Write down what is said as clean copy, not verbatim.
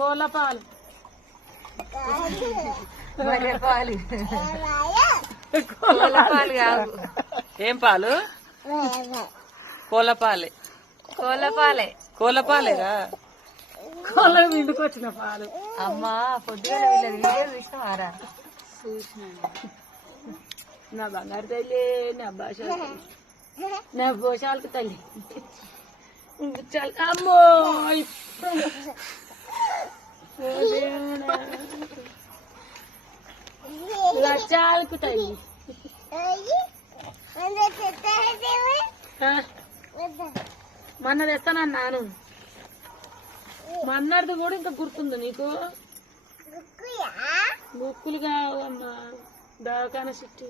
కోళ్ళ పాలు పాలు కోళ్ళ పాలు కావు. ఏం పాలు? కోళ్ళ పాలే. కోళ్ళ పాలే. కోళ్ళ పాలేరా? కోళ్ళ ఇంటికి వచ్చిన పాలు. అమ్మా పొద్దుగా వీళ్ళ వీడియో చూసినావారా? నా బంగారు తల్లి, నా భాష, నా భోషాలకు తల్లి. అమ్మో లక్షాలకు తల్లి. మొన్న తెస్తానన్నాను. మొన్నటిది కూడా ఇంకా గుర్తుంది నీకు? బుక్కులు కావమ్మా, దవాఖాన చుట్టూ.